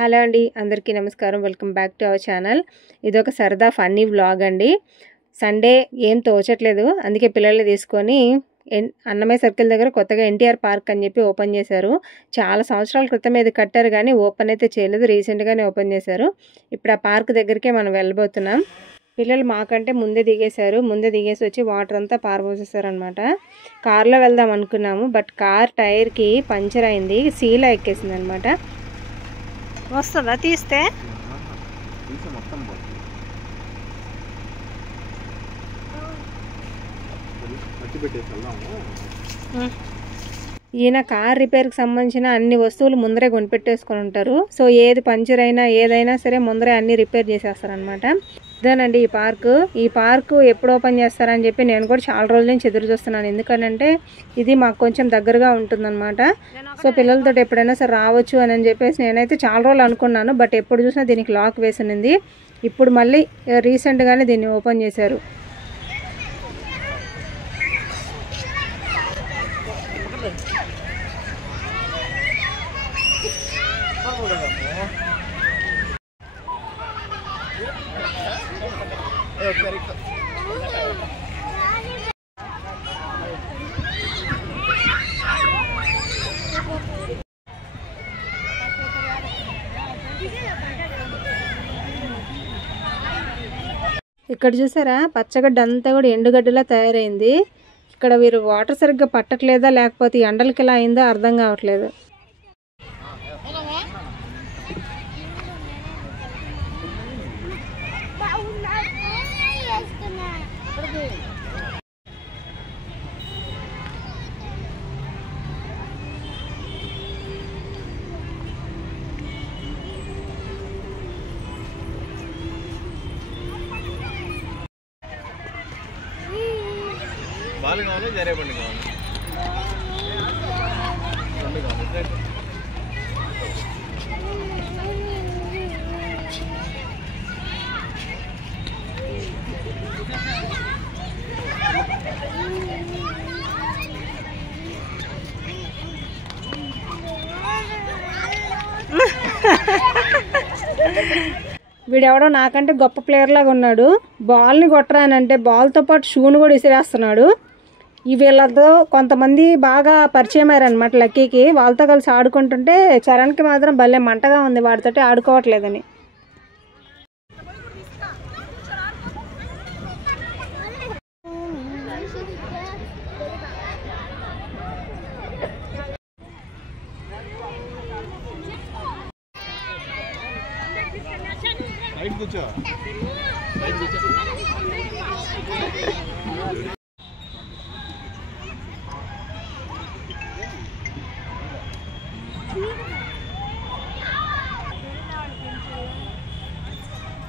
Hello అండి, అందరికీ నమస్కారం. Welcome back to our channel. ఇదొక సరదా ఫన్నీ వ్లాగ్ అండి. సండే ఏం తోచట్లేదు, అందుకే పిల్లల్ని తీసుకొని అన్నమయ్య సర్కిల్ దగ్గర కొత్తగా ఎన్టీఆర్ పార్క్ అని చెప్పి ఓపెన్ చేశారు. చాలా సంవత్సరాల క్రితం ఇది కట్టారు కానీ ఓపెన్ అయితే చేయలేదు, రీసెంట్గానే ఓపెన్ చేశారు. ఇప్పుడు ఆ పార్క్ దగ్గరికే మనం వెళ్ళబోతున్నాం. పిల్లలు మాకంటే ముందే దిగేశారు. ముందే దిగేసి వచ్చి వాటర్ అంతా పారబోసేసారనమాట. కార్లో వెళ్దాం అనుకున్నాము, బట్ కార్ టైర్కి పంచర్ అయింది, సీలా ఎక్కేసింది అనమాట. వస్తుందా తీస్తే? ఈయన కార్ రిపేర్కి సంబంధించిన అన్ని వస్తువులు ముందరే కొనిపెట్టేసుకొని ఉంటారు. సో ఏది పంచర్ అయినా ఏదైనా సరే ముందరే అన్ని రిపేర్ చేసేస్తారనమాట. ఇదేనండి ఈ పార్కు ఎప్పుడు ఓపెన్ చేస్తారని చెప్పి నేను కూడా చాలా రోజుల నుంచి ఎదురు చూస్తున్నాను. ఎందుకనంటే ఇది మాకు కొంచెం దగ్గరగా ఉంటుందన్నమాట. సో పిల్లలతో ఎప్పుడైనా సరే రావచ్చు అని చెప్పేసి నేనైతే చాలా రోజులు అనుకున్నాను, బట్ ఎప్పుడు చూసినా దీనికి లాక్ వేసి ఉంది. ఇప్పుడు మళ్ళీ రీసెంట్గానే దీన్ని ఓపెన్ చేశారు. ఇక్కడ చూసారా, పచ్చగడ్డ అంతా కూడా ఎండుగడ్డలా తయారైంది. ఇక్కడ వీరు వాటర్ సరిగ్గా పట్టట్లేదా లేకపోతే ఎండలకి ఎలా అయిందో అర్థం కావట్లేదు. బాల్ కావాలి, జరే బండి కావాలి, బండి కావాలి. వీడెవడో నాకంటే గొప్ప ప్లేయర్ లాగా ఉన్నాడు. బాల్ని కొట్టరానంటే బాల్తో పాటు షూను కూడా విసిరేస్తున్నాడు. వీళ్ళతో కొంతమంది బాగా పరిచయం అయ్యారనమాట లక్కీకి. వాళ్ళతో కలిసి ఆడుకుంటుంటే చరణ్కి మాత్రం భలే మంటగా ఉంది వాడితోటి ఆడుకోవట్లేదని.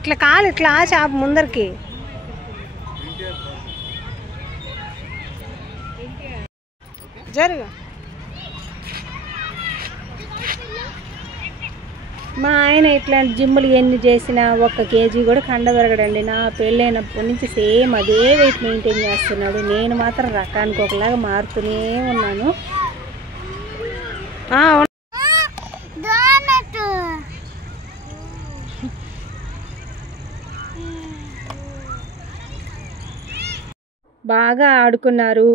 ఇట్లా కాలు ఇట్లా చాప ముందరికి. జరుగు. మా ఆయన ఇట్లాంటి జిమ్ములు ఎన్ని చేసినా 1 కేజీ కూడా కండ పెరగడండి. నా పెళ్ళైనప్పటి నుంచి సేమ్ అదే వెయిట్ మెయింటైన్ చేస్తున్నాడు. నేను మాత్రం రకానికి ఒకలాగా మారుతూనే ఉన్నాను. బాగా ఆడుకున్నారు,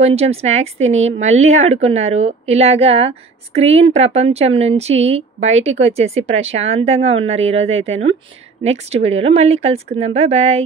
కొంచెం స్నాక్స్ తిని మళ్ళీ ఆడుకున్నారు. ఇలాగా స్క్రీన్ ప్రపంచం నుంచి బయటికి వచ్చేసి ప్రశాంతంగా ఉన్నారు ఈరోజైతేను. నెక్స్ట్ వీడియోలో మళ్ళీ కలుసుకుందాం. Bye bye.